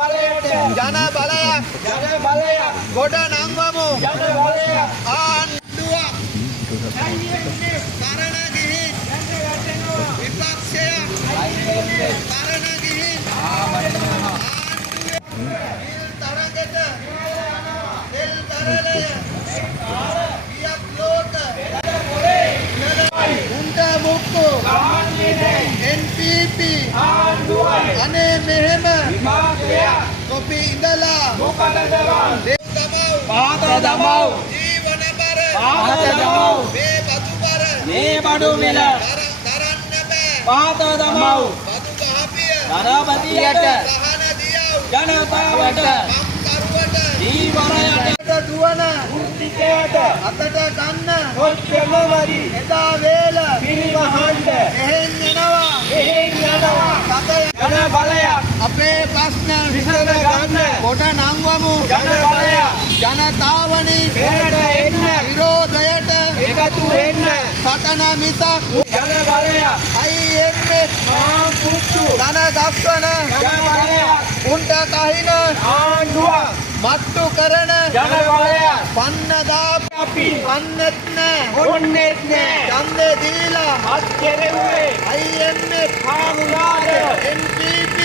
ජන බලයක් ගොඩ නංවමු ආණ්ඩුව කරණ ගිහින් විපක්ෂය කරණ ගිහින් ආණ්ඩුවේ තරඟට තෙල් තරලය ගියක් ලෝක උන්ට මුක්කු NPP අනේ මෙහෙම කොපි ඉඳලා පාත දමව් ජීවන බර පාත දමව් මේ බඩු මිල දරන්න බෑ පාත දමව් බදු ගහපිය ධනපතියට සහන දියව් ජනතාවට මම්කරුවට ජීවනයට දුවන වෘත්තිකයට අතට ගන්න කොච්චරම වැඩි එදා වේල පිරිවහන්න එහෙන් යනවා සතය ජන බලයක් අපේ ප්‍රශ්න විසඳ ගන්න කොට නංවමු ජන බලයක් ජනතාවනි මෙරට එන්න විරෝධයට එකතු වෙන්න සටන මිසක් ජන බලයක් අයිඑම්එ මා පුතු ධන දස්වන ජන බලයක් උන්ට කහින ආණ්ඩුව මට්ටු කරන ජන බලයක් පන්න දාපු අපි පන්නෙත් නෑ ඔන්නෙත් නෑ ඡන්දෙ දීලා අත් කෙරෙව්වේ අයිඑම්එ ආමුලාට NPP